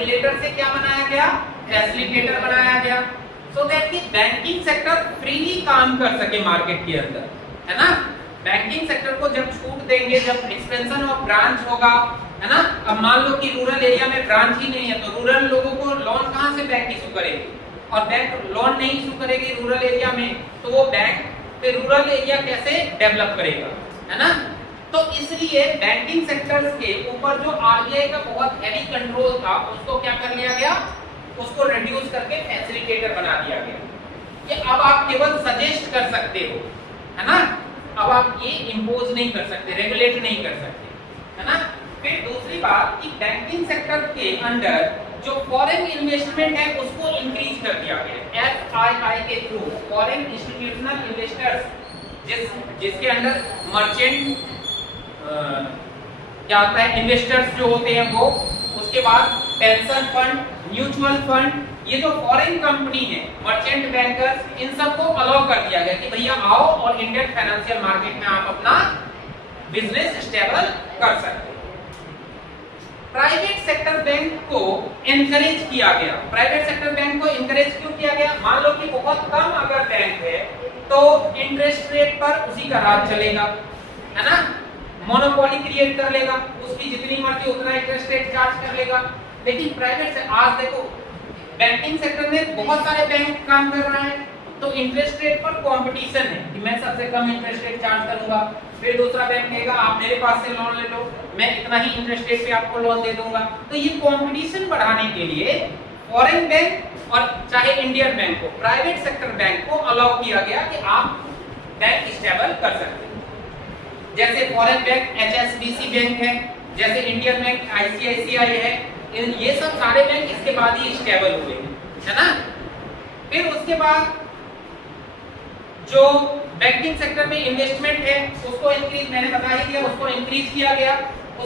Regulator से क्या बनाया गया, फैसिलिटेटर बनाया गया, सो दैट कि बैंकिंग सेक्टर फ्रीली काम कर सके मार्केट के अंदर, है ना। बैंकिंग सेक्टर को जब छूट देंगे, जब एक्सपेंशन ऑफ ब्रांच होगा, है ना। अब मान लो कि रूरल एरिया में ब्रांच ही नहीं है, तो रूरल लोगों को लोन कहां से बैंक इशू करेगी, और बैंक लोन नहीं इशू करेगी रूरल एरिया में, तो वो बैंक फिर रूरल एरिया कैसे डेवलप करेगा, है ना। तो इसलिए बैंकिंग सेक्टर्स के ऊपर जो आरबीआई का बहुत हैवी कंट्रोल था, उसको क्या कर लिया गया, उसको रिड्यूस करके फैसिलिटेटर बना दिया गया। कि अब आप केवल सजेस्ट कर सकते हो, है ना, अब आप ये इंपोज नहीं कर सकते, रेगुलेट नहीं कर सकते, है ना। फिर दूसरी बात कि बैंकिंग सेक्टर के अंदर जो फॉरेन इन्वेस्टमेंट है उसको इंक्रीज कर दिया गया एफआईआई के थ्रू, फॉरेन इंस्टीट्यूशनल इन्वेस्टर्स, जिसके अंदर मर्चेंट क्या होता है, इन्वेस्टर्स जो होते हैं वो, उसके बाद पेंशन फंड, म्यूचुअल फंड, ये जो फॉरेन कंपनी है, मर्चेंट बैंकर्स, इन सबको अलाउ कर दिया गया कि भैया आओ और इंडियन फाइनेंशियल मार्केट में आप अपना बिजनेस स्टेबल कर सकते हो। प्राइवेट सेक्टर बैंक को एनकरेज किया गया। प्राइवेट सेक्टर बैंक को एनकरेज क्यों किया गया, मान लो कि बहुत कम अगर बैंक है तो इंटरेस्ट रेट पर उसी का राज चलेगा, है ना, मोनोपोली क्रिएट कर लेगा, उसकी जितनी मर्जी उतना इंटरेस्ट रेट चार्ज कर लेगा। लेकिन प्राइवेट से आज देखो बैंकिंग सेक्टर में बहुत सारे बैंक काम कर रहा है, तो इंटरेस्ट रेट पर कंपटीशन है कि मैं सबसे कम इंटरेस्ट रेट चार्ज करूंगा, फिर दूसरा बैंक कहेगा आप मेरे पास से लोन ले लो, मैं इतना ही इंटरेस्ट रेट पे आपको लोन दे दूंगा। तो ये कंपटीशन बढ़ाने के लिए फॉरेन बैंक और चाहे इंडियन बैंक को, प्राइवेट सेक्टर बैंक को अलाउ किया गया कि आप बैंक स्टेबल कर सकते हैं। जैसे फॉरेन बैंक एचएसबीसी बैंक है, जैसे इंडियन बैंक आईसीआईसीआई है, ये सब सारे बैंक इसके बाद ही स्टेबल हुए, है ना। फिर उसके बाद जो बैंकिंग सेक्टर में इन्वेस्टमेंट है उसको इंक्रीज, मैंने बता ही दिया, उसको इंक्रीज किया गया।